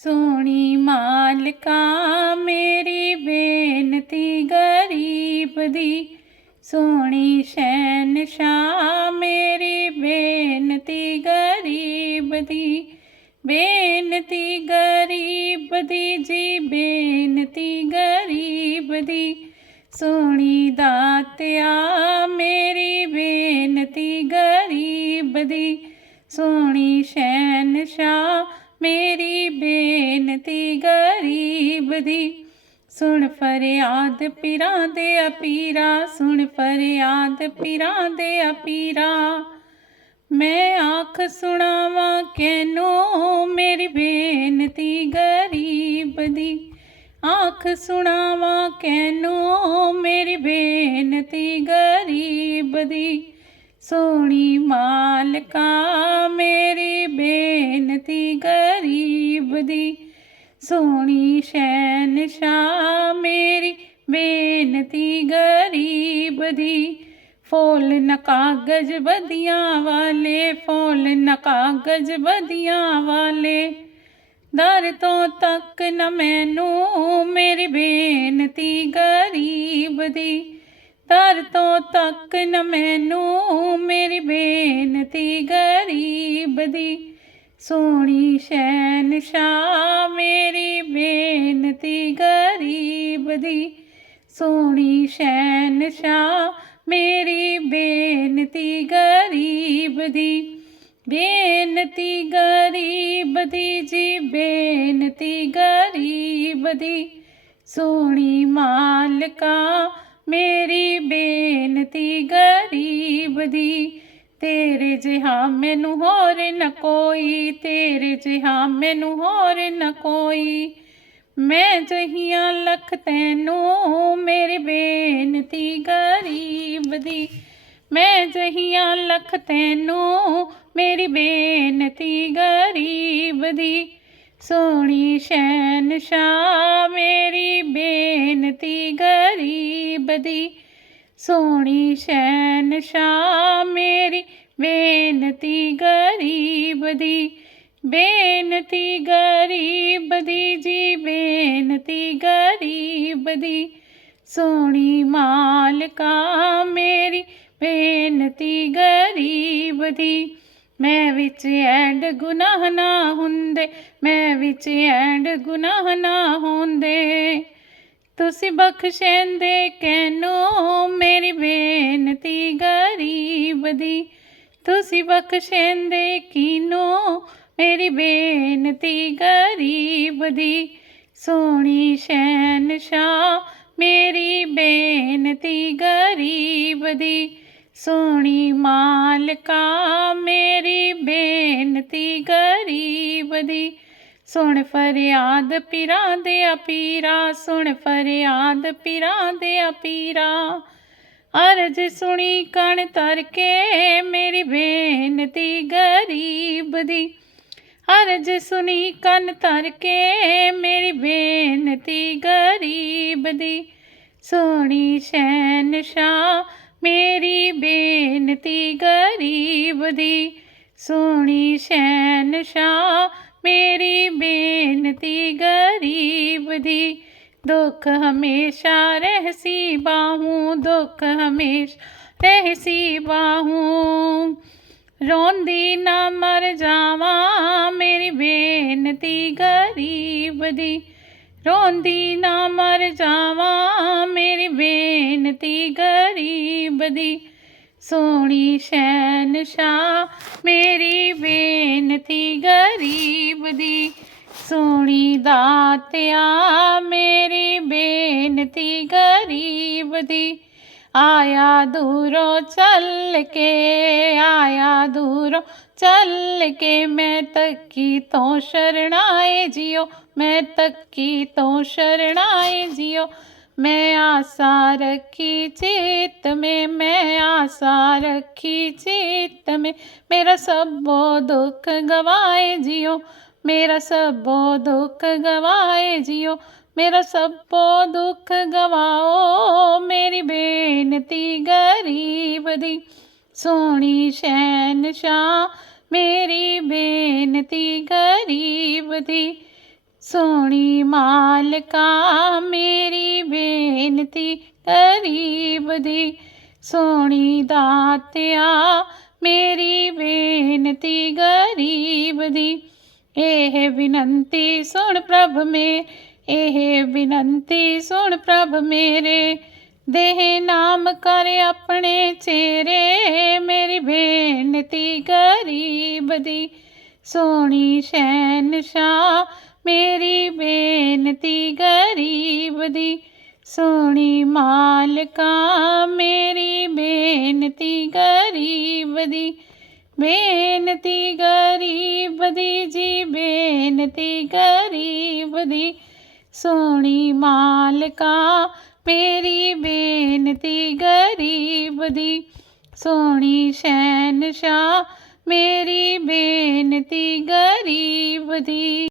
सोहणी मालका मेरी बेनती गरीब दी, सोहणी शहनशाह मेरी बेनती गरीब दी, बेनती गरीब दी जी बेनती गरीब दी। सोहणी दातिया मेरी बेनती गरीब दी, सोहणी शहनशाह मेरी बेनती गरीब दी। सुन फरियाद पीरां दे पीरा, सुन फरियाद पीरां दे पीरा। मैं आख सुनावा कैनू मेरी बेनती गरीब दी, आख सुनावा कैनू मेरी बेनती गरीब दी। सोहणी मालका मेरी बेनती गरीब दी, सोहणी शहनशाह मेरी बेनती गरीब दी। फूल न कागज बदियां वाले, फूल न कागज बदियां वाले, दर तो तक न मैनू मेरी बेनती गरीब दी, दर तो तक न मैनू मेरी बेनती गरीब दी। सोहणी शहनशाह मेरी बेनती गरीब दी, सोहणी शहनशाह मेरी बेनती गरीब दी। बेनती गरीब दी जी बेनती गरीब दी, सोहणी मालका मेरी बेनती गरीब दी। तेरे जिहा मैनू होर न कोई, तेरे जिहा मैनू होर न कोई, मैं जहियां लख तैनू मेरी बेनती गरीब दी, मैं जहियां लख तैनू मेरी बेनती गरीब दी। सोहणी शहनशाह मेरी बेनती गरीब दी, सोहणी शहनशाह मेरी बेनती गरीब दी। बेनती गरीब दी जी बेनती गरीब दी, सोहणी मालका मेरी बेनती गरीब दी। मैं विच ऐंड गुनाह ना हुंदे, मैं विच ऐंड गुनाह ना होंदे, तुसी बख्शेंदे कैनू मेरी बेनती गरीब दी, तुसी बख्शेंदे कीनू मेरी बेनती गरीब दी। सोहणी शहनशाह मेरी बेनती गरीब दी, सोहणी मालका मेरी बेनती गरीब दी। सुन फरियाद पीरां दे पीरा, सुन फरियाद पीरां दे पीरा। अर्ज सुनी कण तरके मेरी बेनती गरीब दी, अर्ज सुनी कन तरके मेरी बेनती गरीब दी। सोहणी शहनशाह मेरी बेनती गरीब दी, सोहणी शहनशाह मेरी बेनती गरीब दी। दुख हमेशा रहसी बाहूं, दुख हमेशा रहसी बाहूं, रोंदी ना मर जावा मेरी बेनती गरीब दी, रोंदी ना मर जावा मेरी बेनती गरीब दी। सोहणी शहनशाह मेरी बेनती गरीब दी, सोहणी दातिया मेरी बेनती गरीब दी। आया दूरों चल के, आया दूरों चल के, मैं तकी तो शरणाए जियो, मैं तकी तो शरणाए जियो। मैं आशा रखी चित में, मैं आशा रखी चित में, मेरा सबो दुख गवाए जियो, मेरा सबो दुख गवाए जियो, मेरा सबो दुख गवाओ मेरी बेनती गरीब दी। सोहणी शहनशाह मेरी बेनती गरीब दी, सोहणी मालका मेरी बेनती गरीब दी, सोहणी दातिया मेरी बेनती गरीब दी। एह विनंती सुन प्रभ में, एह विनंती सुन प्रभ मेरे, देह नाम कर अपने चेरे, मेरी बेनती गरीब दी। सोहणी शहनशाह मेरी बेनती गरीब दी, सोहणी मालका मेरी बेनती गरीब दी। बेनती गरीब दी जी, बेनती गरीब दी, सोहणी मालका मेरी बेनती गरीब दी। सोहणी शहनशाह मेरी बेनती गरीब दी।